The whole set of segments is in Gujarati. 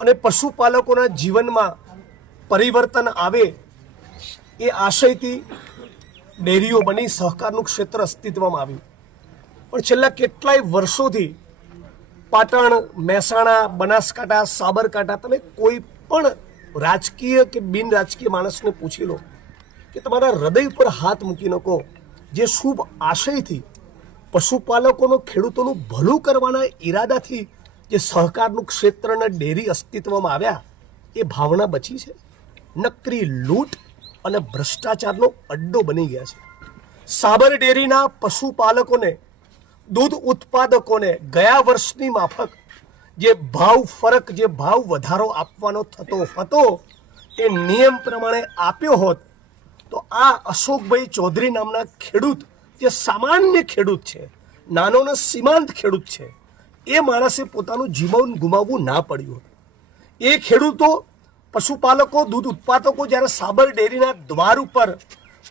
અને પશુપાલકોના જીવનમાં પરિવર્તન આવે એ આશયથી ડેરીઓ બની સહકારનું ક્ષેત્ર અસ્તિત્વમાં આવ્યું. પણ છેલ્લા કેટલાય વર્ષોથી પાટણ, મહેસાણા, બનાસકાંઠા, સાબરકાંઠા તમે કોઈ પણ રાજકીય કે બિન રાજકીય માણસને પૂછી લો કે તમારા હૃદય પર હાથ મૂકીને કહો, જે શુભ આશયથી પશુપાલકોનો ખેડૂતોનું ભલું કરવાના ઈરાદાથી જે સહકારનું ક્ષેત્ર અને ડેરી અસ્તિત્વમાં આવ્યા, એ ભાવના બચી છે. નકરી લૂંટ અને ભ્રષ્ટાચારનો અડ્ડો બની ગયા છે. સાબર ડેરીના પશુપાલકોને, દૂધ ઉત્પાદકોને ગયા વર્ષની માફક જે ભાવ ફરક, જે ભાવ વધારો આપવાનો થતો હતો, એ નિયમ પ્રમાણે આપ્યો હોત, તો આ અશોકભાઈ ચૌધરી નામના ખેડૂત, જે સામાન્ય ખેડૂત છે, નાનો ને સીમાંત ખેડૂત છે એ માણસે પોતાનું જીવન ગુમાવવું ના પડ્યું હતું. એ ખેડૂતો, પશુપાલકો, દૂધ ઉત્પાદકો જ્યારે સાબર ડેરીના દ્વાર ઉપર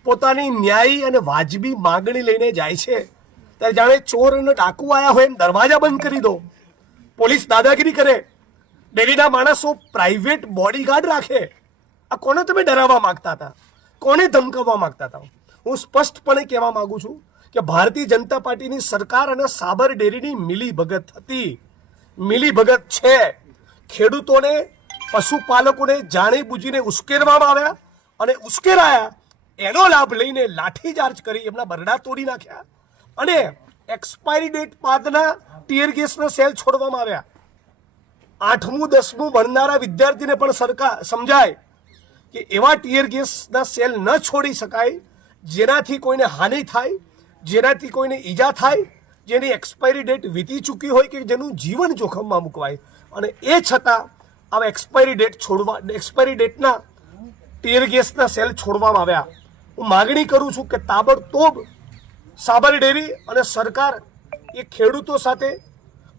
પોતાની ન્યાયી અને વાજબી માગણી લઈને જાય છે, ત્યારે જાણે ચોર અને ડાકુ આવ્યા હોય એમ દરવાજા બંધ કરી દો. પોલીસ દાદાગીરી કરે. ડેરીના માણસો પ્રાઇવેટ બોડીગાર્ડ રાખે. આ કોને તમે ડરાવવા માંગતા હતા? કોને ધમકાવવા માંગતા હતા? હું સ્પષ્ટપણે કહેવા માગું છું કે ભારતીય જનતા પાર્ટીની સરકાર અને સાબર ડેરીની મિલી ભગત હતી. મિલી ભગત છે. ખેડૂતોને, પશુપાલકોને જાણી બુજીને ઉશ્કેરવામાં આવ્યા અને ઉશ્કેરાયા. એનો લાભ લઈને લાઠીચાર્જ કરી એમના બરડા તોડી નાખ્યા અને એક્સપાયરી ડેટ બાદના ટીયર ગેસના સેલ છોડવામાં આવ્યા. આઠમું, દસમું ભણનારા વિદ્યાર્થીને પણ સરકાર સમજાય કે એવા ટીયર ગેસના સેલ ન છોડી શકાય, જેનાથી કોઈને હાનિ થાય જેનાથી કોઈને ઈજા થાય, જેની એક્સપાયરી ડેટ વીતી ચૂકી હોય કે જેનું જીવન જોખમમાં મૂકવાય. અને એ છતાં આવા એક્સપાયરી ડેટ છોડવા એક્સપાયરી ડેટના ટેર ગેસના સેલ છોડવામાં આવ્યા. હું માગણી કરું છું કે તાબડતોબ સાબર ડેરી અને સરકાર એ ખેડૂતો સાથે,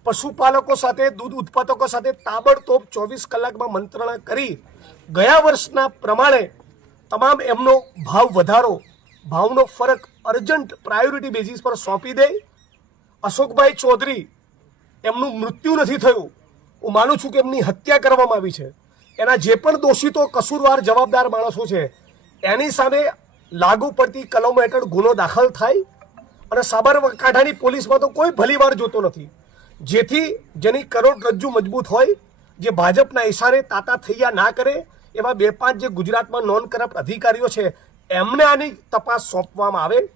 પશુપાલકો સાથે, દૂધ ઉત્પાદકો સાથે તાબડતોબ ચોવીસ કલાકમાં મંત્રણા કરી ગયા વર્ષના પ્રમાણે તમામ એમનો ભાવ વધારો ભાવનો ફરક અર્જન્ટ પ્રાયોરિટી બેઝિસ પર સોંપી દે. અશોકભાઈ ચૌધરી, એમનું મૃત્યુ નથી થયું. હું માનું છું કે એમની હત્યા કરવામાં આવી છે. એના જે પણ દોષિતો કસૂરવાર જવાબદાર માણસો છે, એની સામે લાગુ પડતી કલમ હેઠળ ગુનો દાખલ થાય અને સાબરકાંઠાની પોલીસમાં તો કોઈ ભલીવાર જોતો નથી. જેથી જેની કરોડરજ્જુ મજબૂત હોય, જે ભાજપના ઇશારે તાતા થૈયા ના કરે, એવા બે પાંચ જે ગુજરાતમાં નોન કરપ્ટ અધિકારીઓ છે એમને આની તપાસ સોંપવામાં આવે?